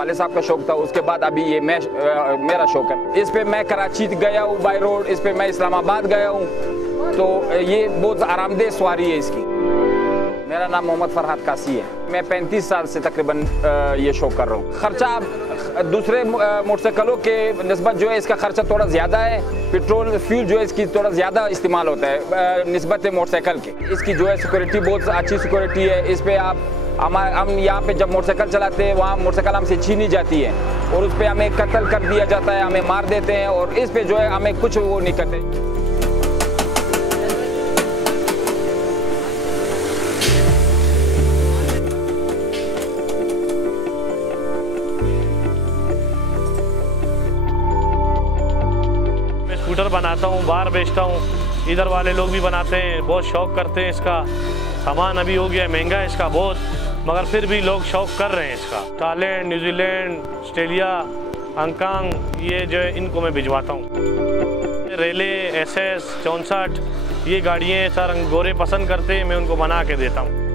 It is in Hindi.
वाले साहब का शौक था, उसके बाद अभी ये मेरा शौक है। इस पे मैं कराची गया हूँ बाई रोड, इस पे मैं इस्लामाबाद गया हूँ, तो ये बहुत आरामदेह सवारी है इसकी। मेरा नाम मोहम्मद फरहाद कासी है। मैं 35 साल से तकरीबन ये शौक कर रहा हूँ। खर्चा दूसरे मोटरसाइकिलों के निस्बत जो है इसका खर्चा थोड़ा ज़्यादा है। पेट्रोल फ्यूल जो है इसकी थोड़ा ज़्यादा इस्तेमाल होता है निस्बत मोटरसाइकिल के। इसकी जो है सिक्योरिटी बहुत अच्छी सिक्योरिटी है। इस पर हम यहाँ पे जब मोटरसाइकिल चलाते हैं वहाँ मोटरसाइकिल हमसे छीनी जाती है और उस पर हमें कत्ल कर दिया जाता है, हमें मार देते हैं, और इस पे जो है हमें कुछ वो नहीं करते। स्कूटर बनाता हूँ, बाहर बेचता हूँ, इधर वाले लोग भी बनाते हैं, बहुत शौक़ करते हैं इसका। सामान अभी हो गया महंगा है इसका बहुत, मगर फिर भी लोग शौक़ कर रहे हैं इसका। थाईलैंड, न्यूजीलैंड, ऑस्ट्रेलिया, हांग, ये जो है इनको मैं भिजवाता हूँ। रेले, SS 64 ये गाड़ियाँ सर गोरे पसंद करते हैं, मैं उनको बना के देता हूँ।